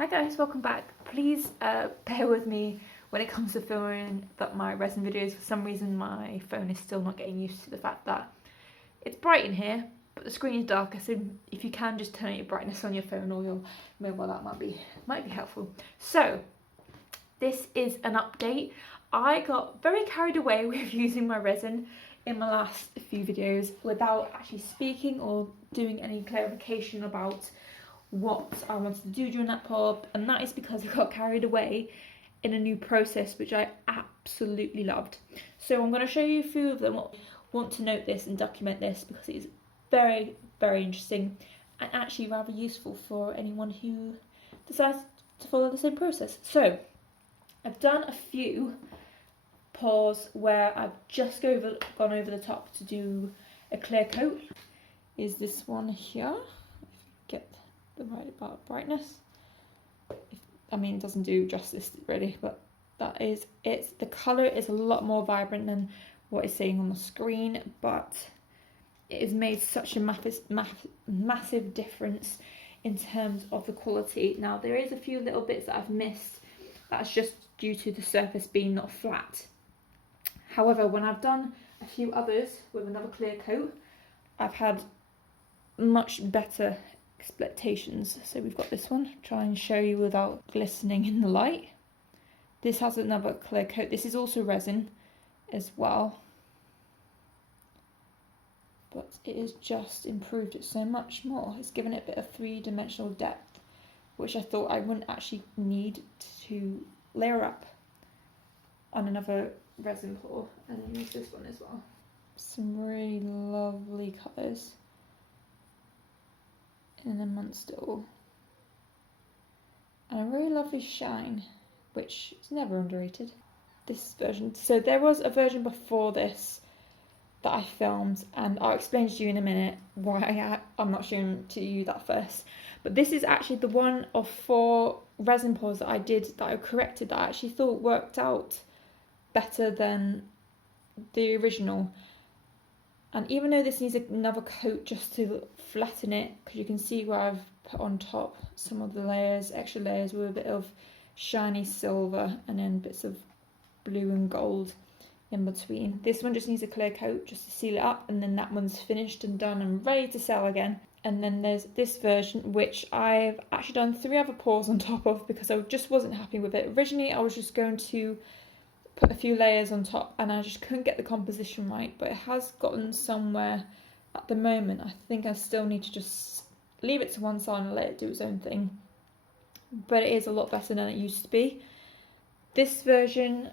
Hi guys, welcome back. Please bear with me when it comes to filming my resin videos. For some reason my phone is still not getting used to the fact that it's bright in here, but the screen is darker, so if you can just turn your brightness on your phone or your mobile, that might be helpful. So, this is an update. I got very carried away with using my resin in my last few videos without actually speaking or doing any clarification about what I wanted to do during that pour, and that is because I got carried away in a new process which I absolutely loved. So I'm going to show you a few of them. I want to note this and document this because it is very, very interesting and actually rather useful for anyone who decides to follow the same process. So I've done a few pours where I've just gone over the top to do a clear coat. Is this one here? Get the right about brightness. It doesn't do justice really, but that is it. The colour is a lot more vibrant than what is saying on the screen, but it has made such a massive difference in terms of the quality. Now there is a few little bits that I've missed. That's just due to the surface being not flat. However, when I've done a few others with another clear coat, I've had much better expectations. So we've got this one, try and show you without glistening in the light. This has another clear coat. This is also resin as well, but it has just improved it so much more. It's given it a bit of three-dimensional depth, which I thought I wouldn't actually need to layer up on another resin pour. And then use this one as well. Some really lovely colours in a monster oil, and a really lovely shine, which is never underrated. This version, so there was a version before this that I filmed, and I'll explain to you in a minute why I'm not showing to you that first. But this is actually the one of 4 resin pours that I did, that I corrected, that I actually thought worked out better than the original. And even though this needs another coat just to flatten it, because you can see where I've put on top some of the layers, extra layers with a bit of shiny silver and then bits of blue and gold in between. This one just needs a clear coat just to seal it up, and then that one's finished and done and ready to sell again. And then there's this version, which I've actually done 3 other pours on top of because I just wasn't happy with it. Originally I was just going to put a few layers on top and I just couldn't get the composition right, but it has gotten somewhere at the moment. I think I still need to just leave it to one side and let it do its own thing, but it is a lot better than it used to be. This version,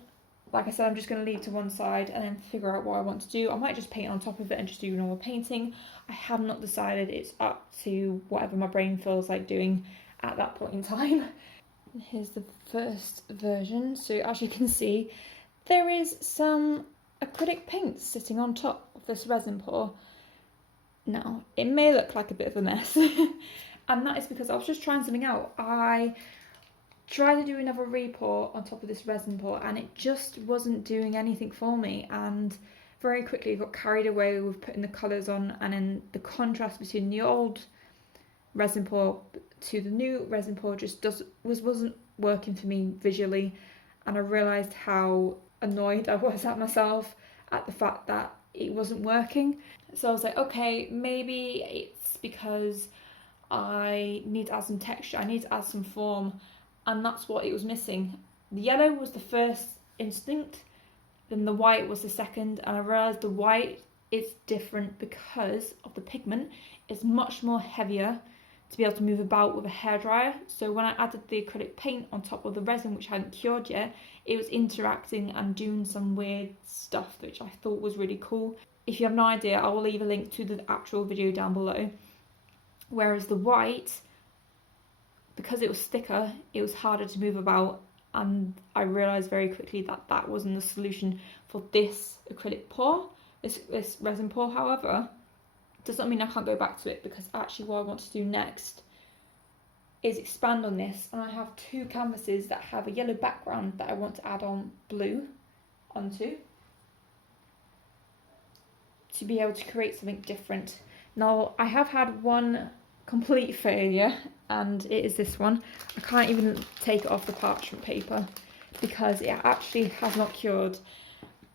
like I said, I'm just going to leave to one side and then figure out what I want to do. I might just paint on top of it and just do normal painting. I have not decided. It's up to whatever my brain feels like doing at that point in time. Here's the first version. So as you can see, there is some acrylic paint sitting on top of this resin pour. Now, it may look like a bit of a mess, and that is because I was just trying something out. I tried to do another re-pour on top of this resin pour, and it just wasn't doing anything for me, and very quickly got carried away with putting the colours on, and then the contrast between the old resin pour to the new resin pour just wasn't working for me visually, and I realised how annoyed I was at myself at the fact that it wasn't working. So I was like, okay, maybe it's because I need to add some texture, I need to add some form, and that's what it was missing. The yellow was the first instinct, then the white was the second, and I realised the white is different because of the pigment. It's much more heavier to be able to move about with a hairdryer. So when I added the acrylic paint on top of the resin, which I hadn't cured yet, it was interacting and doing some weird stuff, which I thought was really cool. If you have no idea, I will leave a link to the actual video down below. Whereas the white, because it was thicker, it was harder to move about, and I realised very quickly that that wasn't the solution for this acrylic pour, this resin pour. However, does not mean I can't go back to it, because actually what I want to do next is expand on this, and I have 2 canvases that have a yellow background that I want to add on blue onto to be able to create something different. Now, I have had one complete failure and it is this one. I can't even take it off the parchment paper because it actually has not cured.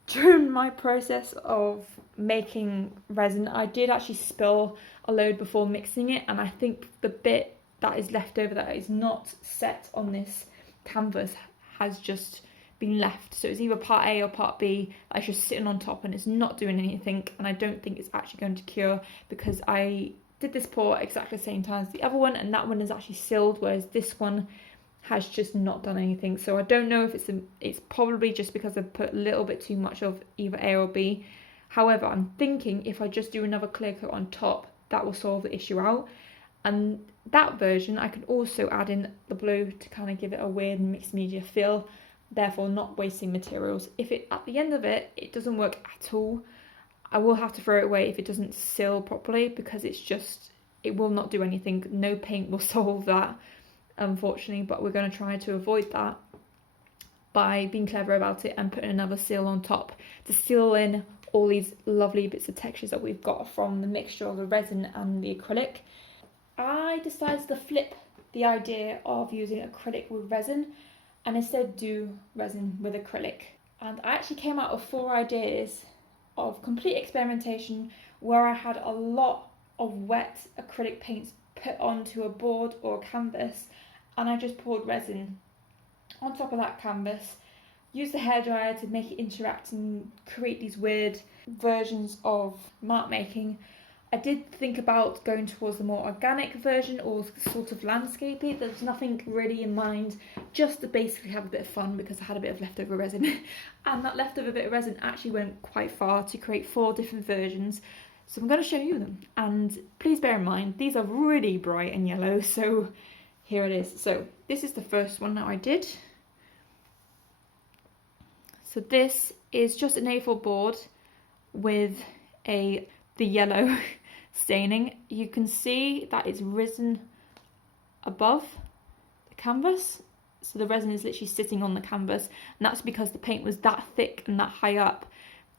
During my process of making resin, I did actually spill a load before mixing it, and I think the bit that is left over that is not set on this canvas has just been left. So it's either part A or part B that's just sitting on top and it's not doing anything, and I don't think it's actually going to cure because I did this pour exactly the same time as the other one, and that one is actually sealed, whereas this one has just not done anything. So I don't know if it's probably just because I've put a little bit too much of either A or B. However, I'm thinking if I just do another clear coat on top, that will solve the issue out. And that version, I could also add in the blue to kind of give it a weird mixed media feel, therefore not wasting materials. If it at the end of it doesn't work at all, I will have to throw it away if it doesn't seal properly, because it will not do anything. No paint will solve that, unfortunately, but we're going to try to avoid that by being clever about it and putting another seal on top to seal in all these lovely bits of textures that we've got from the mixture of the resin and the acrylic. I decided to flip the idea of using acrylic with resin and instead do resin with acrylic. And I actually came out with 4 ideas of complete experimentation where I had a lot of wet acrylic paints put onto a board or a canvas, and I just poured resin on top of that canvas, used the hairdryer to make it interact and create these weird versions of mark making. I did think about going towards the more organic version or sort of landscapey. There's nothing really in mind, just to basically have a bit of fun because I had a bit of leftover resin. And that leftover bit of resin actually went quite far to create 4 different versions. So I'm going to show you them. And please bear in mind, these are really bright and yellow, so here it is. So this is the first one that I did. So this is just an A4 board with the yellow staining. You can see that it's risen above the canvas, so the resin is literally sitting on the canvas, and that's because the paint was that thick and that high up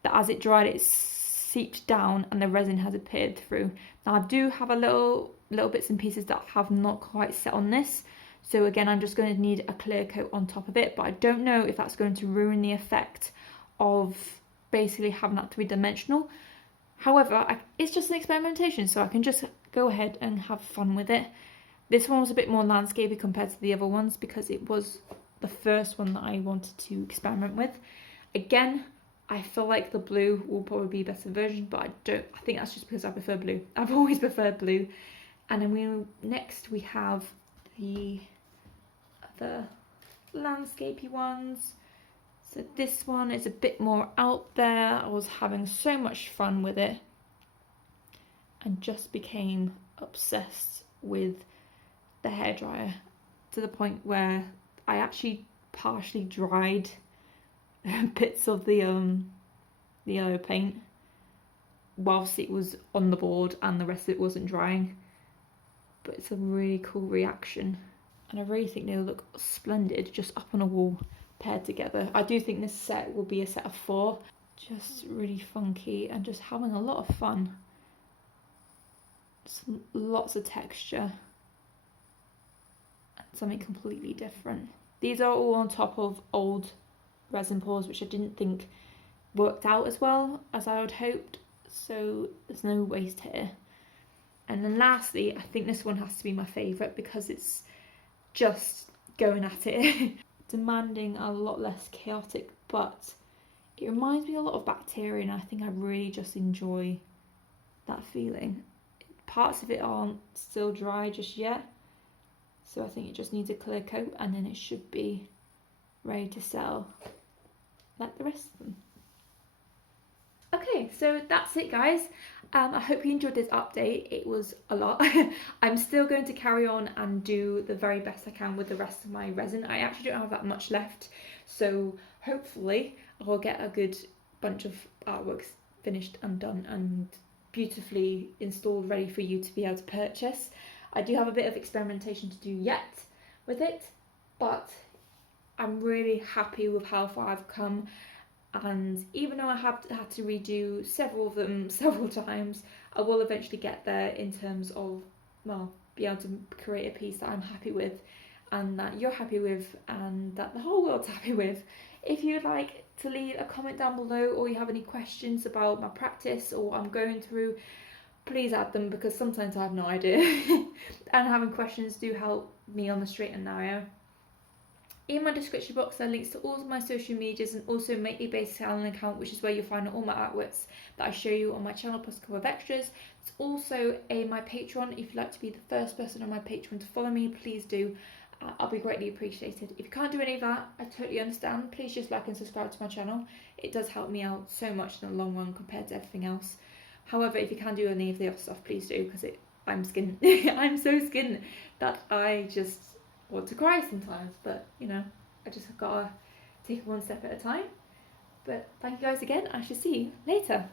that as it dried it seeped down and the resin has appeared through. Now I do have a little bits and pieces that have not quite set on this, so again I'm just going to need a clear coat on top of it, but I don't know if that's going to ruin the effect of basically having that 3-dimensional. However, it's just an experimentation, so I can just go ahead and have fun with it. This one was a bit more landscapey compared to the other ones because it was the first one that I wanted to experiment with. Again, I feel like the blue will probably be a better version, but I think that's just because I prefer blue. I've always preferred blue. And then next we have the other landscapey ones. So this one is a bit more out there. I was having so much fun with it and just became obsessed with the hairdryer to the point where I actually partially dried bits of the yellow paint whilst it was on the board and the rest of it wasn't drying. But it's a really cool reaction, and I really think they'll look splendid just up on a wall paired together. I do think this set will be a set of 4, just really funky and just having a lot of fun. Lots of texture and something completely different. These are all on top of old resin pours which I didn't think worked out as well as I had hoped, so there's no waste here. And then lastly, I think this one has to be my favourite because it's just going at it. Demanding, a lot less chaotic, but it reminds me a lot of bacteria, and I think I really just enjoy that feeling. Parts of it aren't still dry just yet, so I think it just needs a clear coat and then it should be ready to sell like the rest of them. Okay, so that's it guys. I hope you enjoyed this update. It was a lot. I'm still going to carry on and do the very best I can with the rest of my resin. I actually don't have that much left, so hopefully I'll get a good bunch of artworks finished and done and beautifully installed, ready for you to be able to purchase. I do have a bit of experimentation to do yet with it, but I'm really happy with how far I've come. And even though I have had to redo several of them several times, I will eventually get there in terms of, well, be able to create a piece that I'm happy with and that you're happy with and that the whole world's happy with. If you'd like to leave a comment down below, or you have any questions about my practice or what I'm going through, please add them, because sometimes I have no idea and having questions do help me on the straight and narrow. In my description box are links to all of my social medias and also my eBay selling account, which is where you'll find all my artworks that I show you on my channel, plus a couple of extras. It's also my Patreon. If you'd like to be the first person on my Patreon to follow me, please do. I'll be greatly appreciated. If you can't do any of that, I totally understand. Please just like and subscribe to my channel. It does help me out so much in the long run compared to everything else. However, if you can do any of the other stuff, please do, because I'm skinned. I'm so skinned that I just want to cry sometimes. But, you know, I just have got to take it one step at a time. But thank you guys again. I shall see you later.